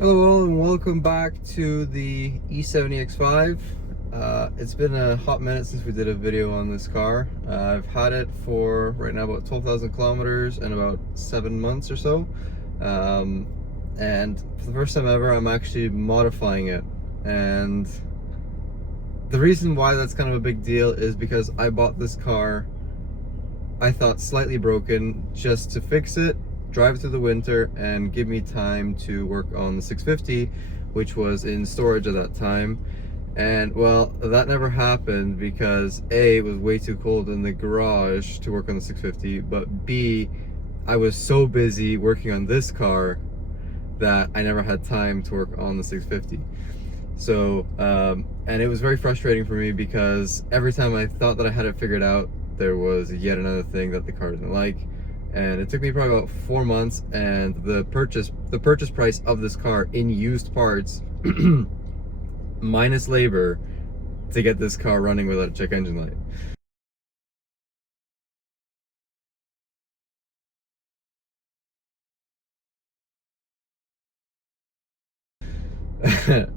Hello all and welcome back to the E70 X5. It's been a hot minute since we did a video on this car. I've had it for right now about 12,000 kilometers and about 7 months or so. And for the first time ever, I'm actually modifying it. And the reason why that's kind of a big deal is because I bought this car, I thought slightly broken, just to fix it, drive it through the winter, and give me time to work on the 650, which was in storage at that time. And well, that never happened because A, it was way too cold in the garage to work on the 650, but B, I was so busy working on this car that I never had time to work on the 650. So, and it was very frustrating for me because every time I thought that I had it figured out, there was yet another thing that the car didn't like. And it took me probably about 4 months, and the purchase price of this car in used parts minus labor to get this car running without a check engine light.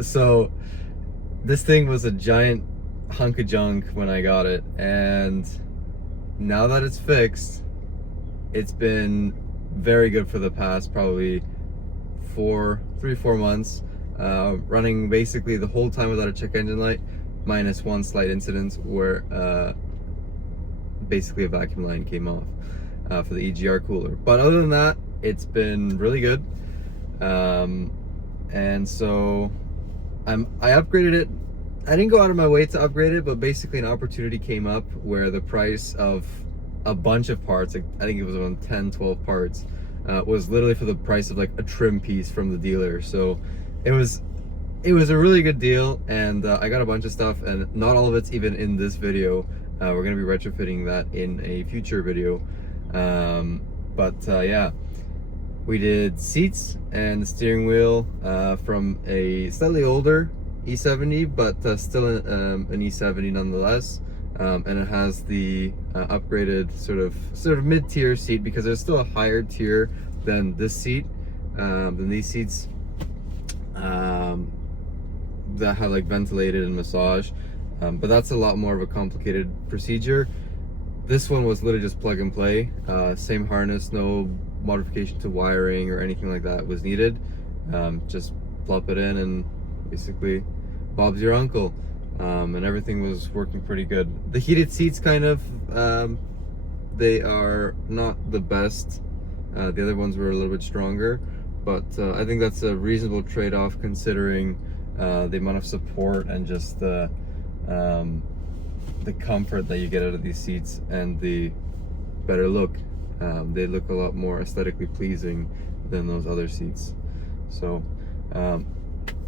So this thing was a giant hunk of junk when I got it, and now that it's fixed, it's been very good for the past probably 3-4 months, running basically the whole time without a check engine light, minus one slight incident where basically a vacuum line came off for the EGR cooler. But other than that, it's been really good. And so I upgraded it. I didn't go out of my way to upgrade it, but basically an opportunity came up where the price of a bunch of parts, like I think it was around 10-12 parts, was literally for the price of like a trim piece from the dealer. So it was a really good deal, and I got a bunch of stuff, and not all of it's even in this video. We're gonna be retrofitting that in a future video. Yeah, we did seats and the steering wheel from a slightly older E70, but still an E70 nonetheless. And it has the upgraded sort of mid-tier seat, because there's still a higher tier than this seat, than these seats that have like ventilated and massage. But that's a lot more of a complicated procedure. This one was literally just plug and play, same harness, no modification to wiring or anything like that was needed. Just plop it in and basically Bob's your uncle. And everything was working pretty good. The heated seats kind of, they are not the best. The other ones were a little bit stronger, but I think that's a reasonable trade-off considering the amount of support and just the comfort that you get out of these seats and the better look. They look a lot more aesthetically pleasing than those other seats. So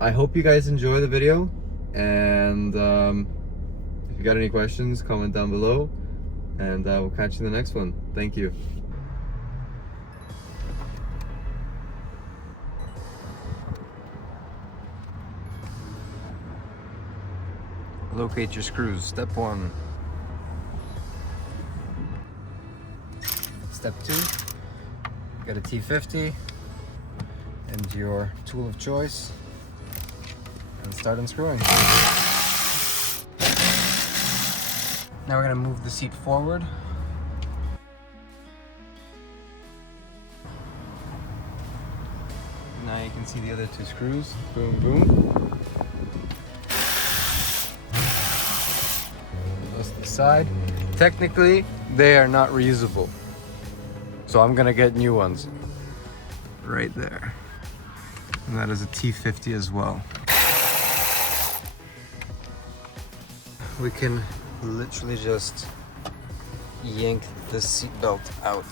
I hope you guys enjoy the video, and if you got any questions, comment down below, and we'll catch you in the next one. Thank you. Locate your screws, step 1. Step 2, get a T50 and your tool of choice and start unscrewing. Now we're going to move the seat forward. Now you can see the other 2 screws. Boom, boom. Those to the side. Technically, they are not reusable, so I'm gonna get new ones right there. And that is a T50 as well. We can literally just yank the seat belt out.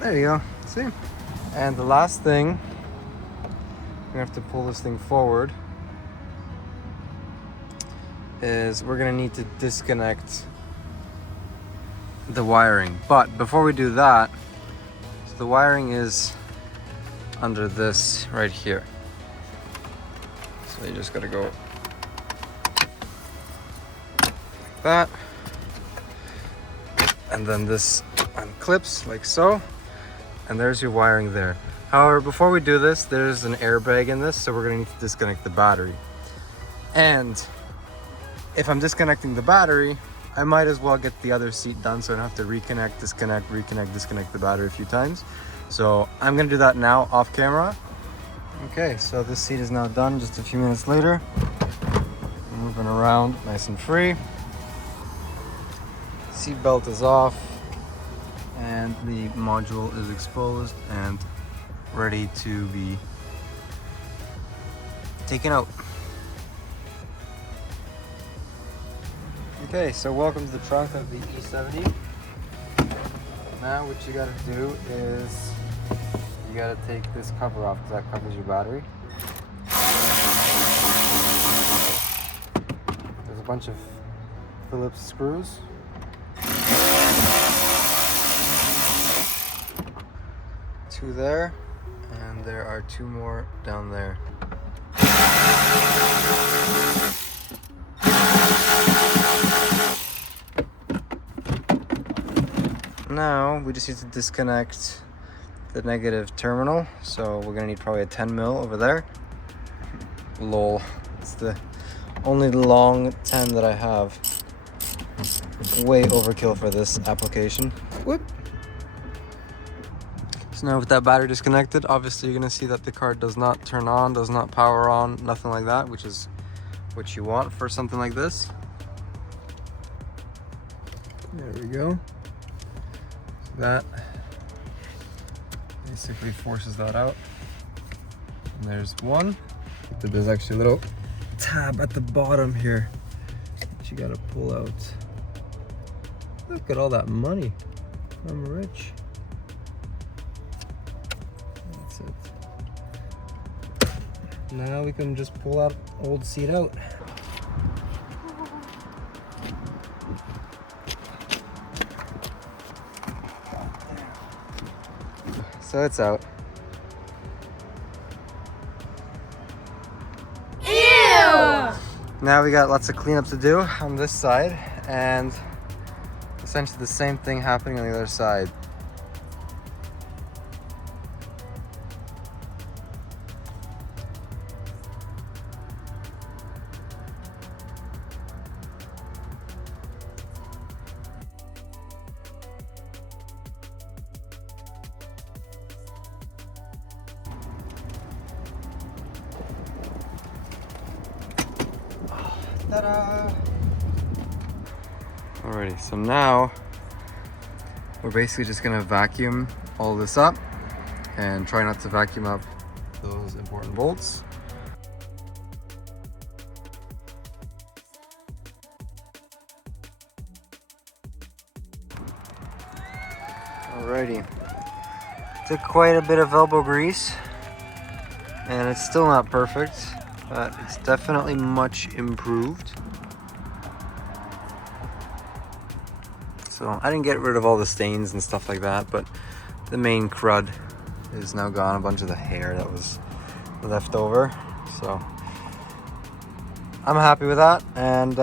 There you go, see? And the last thing, we have to pull this thing forward, is we're gonna need to disconnect the wiring. But before we do that, so the wiring is under this right here. So you just gotta go like that. And then this unclips like so. and there's your wiring there. However, before we do this, there's an airbag in this, so we're gonna need to disconnect the battery. And if I'm disconnecting the battery, I might as well get the other seat done so I don't have to reconnect, disconnect, reconnect, disconnect the battery a few times. So I'm gonna do that now off camera. Okay, so this seat is now done just a few minutes later. Moving around nice and free. Seat belt is off and the module is exposed and ready to be taken out. Okay, so welcome to the trunk of the E70. Now what you gotta do is you gotta take this cover off because that covers your battery. There's a bunch of Phillips screws. Two there, and there are two more down there. Now we just need to disconnect the negative terminal, so we're gonna need probably a 10 mil over there. Lol, it's the only long 10 that I have. Way overkill for this application. Whoop. So now with that battery disconnected, obviously you're gonna see that the car does not turn on, does not power on, nothing like that, which is what you want for something like this. There we go. That basically forces that out. And there's one. There's actually a little tab at the bottom here that you gotta pull out. Look at all that money. I'm rich. That's it. Now we can just pull that old seat out. So it's out. Ew! Now we got lots of cleanup to do on this side, and essentially the same thing happening on the other side. Ta-da! Alrighty, so now we're basically just gonna vacuum all this up and try not to vacuum up those important bolts. Alrighty, took quite a bit of elbow grease and it's still not perfect, but it's definitely much improved. So I didn't get rid of all the stains and stuff like that, but the main crud is now gone, a bunch of the hair that was left over. So I'm happy with that, and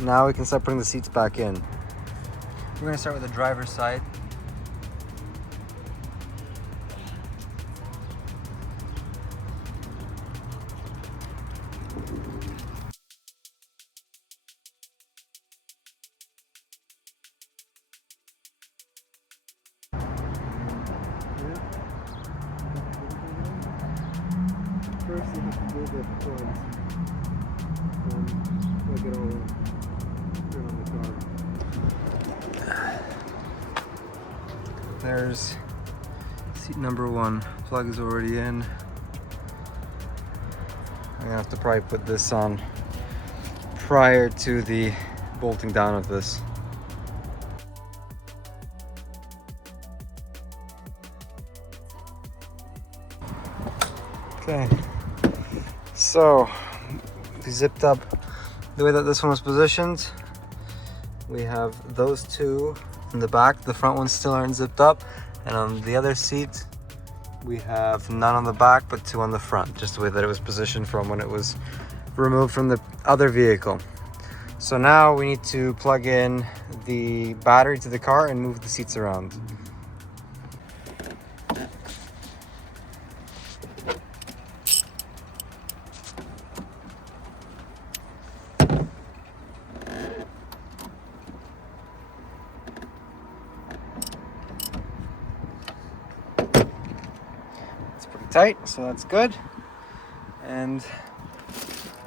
now we can start putting the seats back in. We're gonna start with the driver's side. First you have to do the front and plug it all in, turn on the car. There's seat number one, plug is already in. I'm gonna have to probably put this on prior to the bolting down of this. Okay, so we zipped up the way that this one was positioned. We have those two in the back. The front ones still aren't zipped up, and on the other seat we have none on the back but two on the front, just the way that it was positioned from when it was removed from the other vehicle. So now we need to plug in the battery to the car and move the seats around. tight, so that's good. And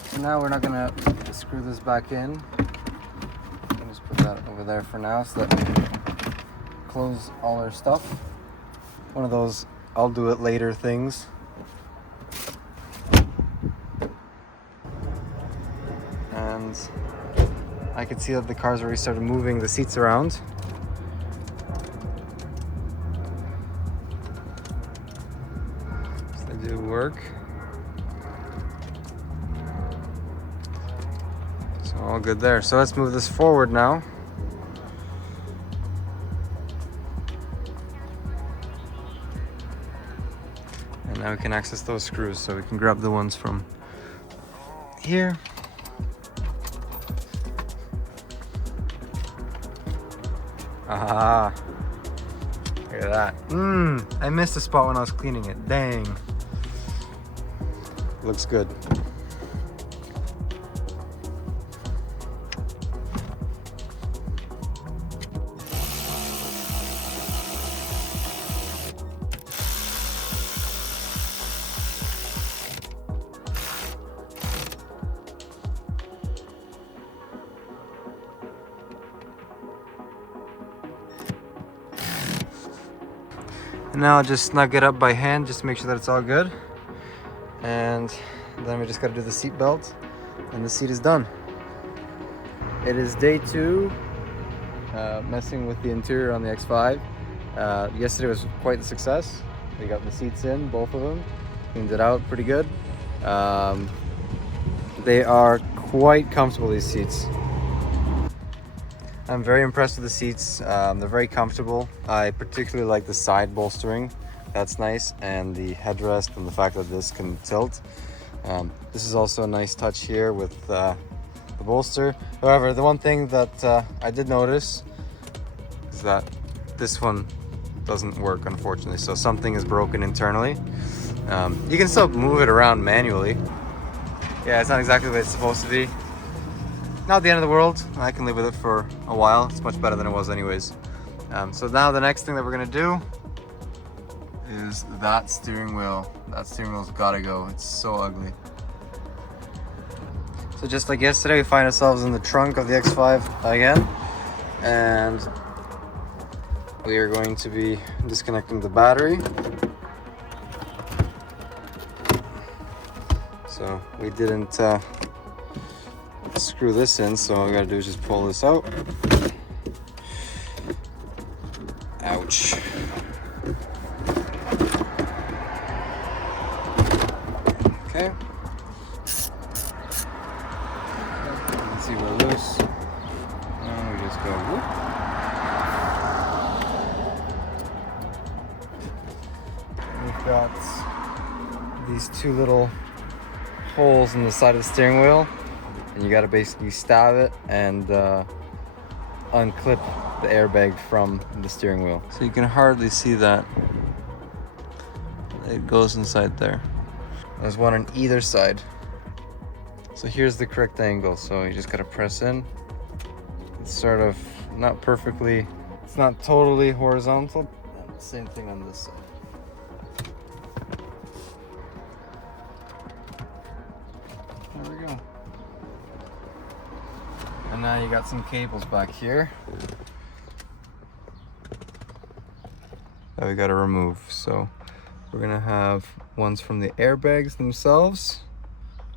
so now we're not gonna screw this back in. I'll just put that over there for now so that we can close all our stuff. One of those I'll do it later things. And I could see that the car's already started moving the seats around. So they do work. So all good there. So let's move this forward now. And now we can access those screws, so we can grab the ones from here. Ah, look at that. I missed a spot when I was cleaning it. Dang. Looks good. And now I'll just snug it up by hand just to make sure that it's all good. And then we just gotta do the seat belt and the seat is done. It is day 2 messing with the interior on the X5. Yesterday was quite a success. We got the seats in, both of them, cleaned it out pretty good. They are quite comfortable, these seats. I'm very impressed with the seats. They're very comfortable. I particularly like the side bolstering. That's nice. And the headrest and the fact that this can tilt. This is also a nice touch here with the bolster. However, the one thing that I did notice is that this one doesn't work, unfortunately. So something is broken internally. You can still move it around manually. Yeah, it's not exactly the way it's supposed to be. Not the end of the world. I can live with it for a while. It's much better than it was anyways. So now the next thing that we're gonna do is that steering wheel. That steering wheel's gotta go. It's so ugly. So just like yesterday, we find ourselves in the trunk of the X5 again. And we are going to be disconnecting the battery. So we didn't screw this in, so all we gotta do is just pull this out. Ouch. Okay. Let's see, we're loose. And we just go whoop. We've got these 2 little holes in the side of the steering wheel. And you gotta basically stab it and unclip the airbag from the steering wheel. So you can hardly see that. It goes inside there. There's one on either side. So here's the correct angle. So you just gotta press in. It's sort of not perfectly, it's not totally horizontal. Same thing on this side. There we go. And now you got some cables back here that we got to remove. So we're gonna have ones from the airbags themselves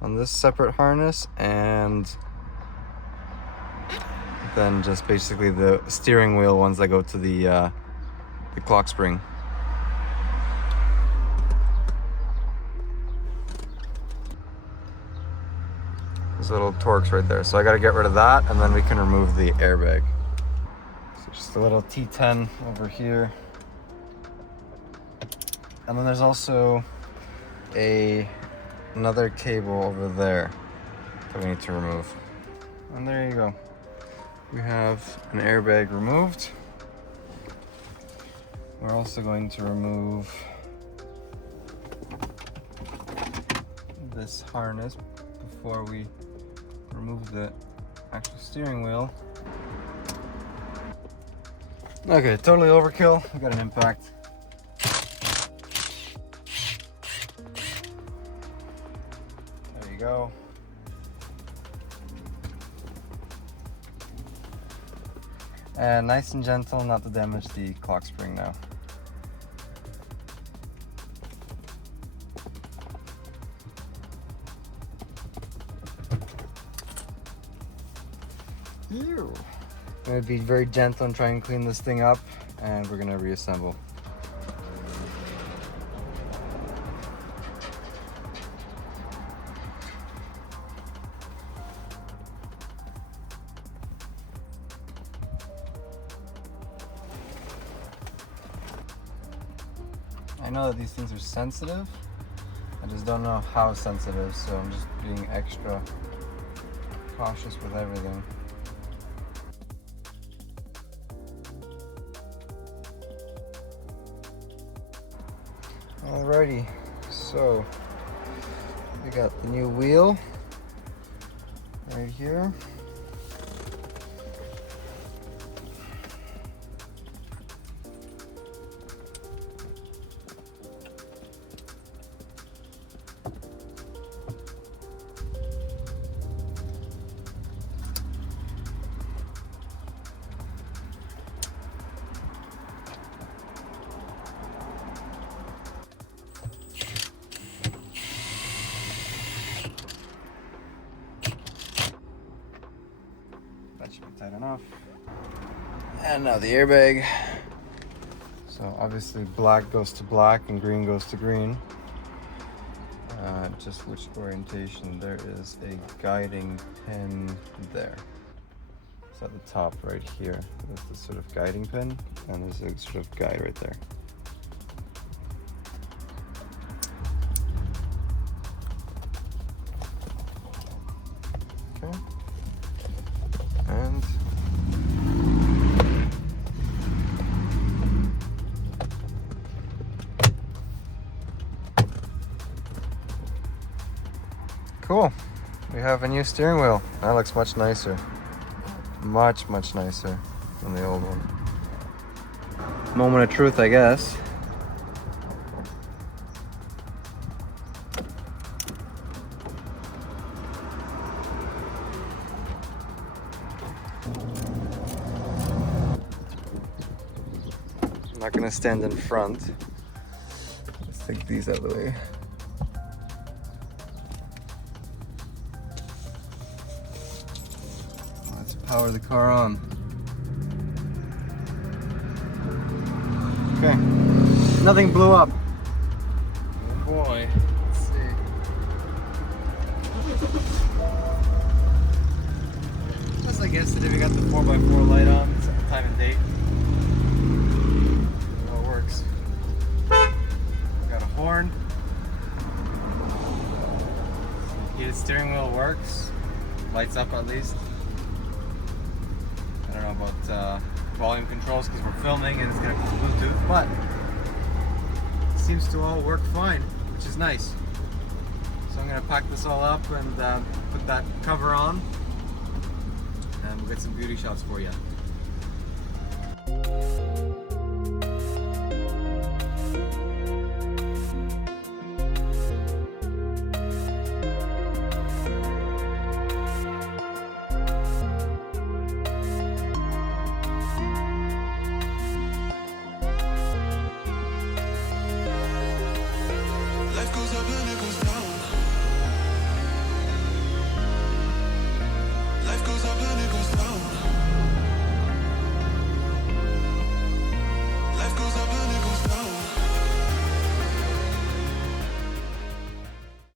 on this separate harness, and then just basically the steering wheel ones that go to the clock spring. Those little Torx right there. So I got to get rid of that, and then we can remove the airbag. So just a little T10 over here. And then there's also another cable over there that we need to remove. And there you go. We have an airbag removed. We're also going to remove this harness before we remove the actual steering wheel. Okay, totally overkill. We got an impact. go. And nice and gentle, not to damage the clock spring now. Ew. I'm gonna be very gentle and try and clean this thing up, and we're gonna reassemble. I know that these things are sensitive. I just don't know how sensitive, so I'm just being extra cautious with everything. Alrighty, so we got the new wheel right here. That should be tight enough. And now the airbag. So obviously black goes to black and green goes to green. Just which orientation. There is a guiding pin there. It's at the top right here. There's the sort of guiding pin, and there's a sort of guide right there. Okay. And cool. We have a new steering wheel. That looks much nicer. Much nicer than the old one. Moment of truth, I guess. I'm not gonna stand in front. Let's take these out of the way. Let's power the car on. Okay, nothing blew up. Oh boy, let's see. Just like yesterday, we got the 4x4 light on, set the time and date. It works. We got a horn. Heated steering wheel works. Lights up at least. I don't know about volume controls because we're filming and it's connected to Bluetooth, but it seems to all work fine, which is nice. So I'm going to pack this all up and put that cover on, and we'll get some beauty shots for you.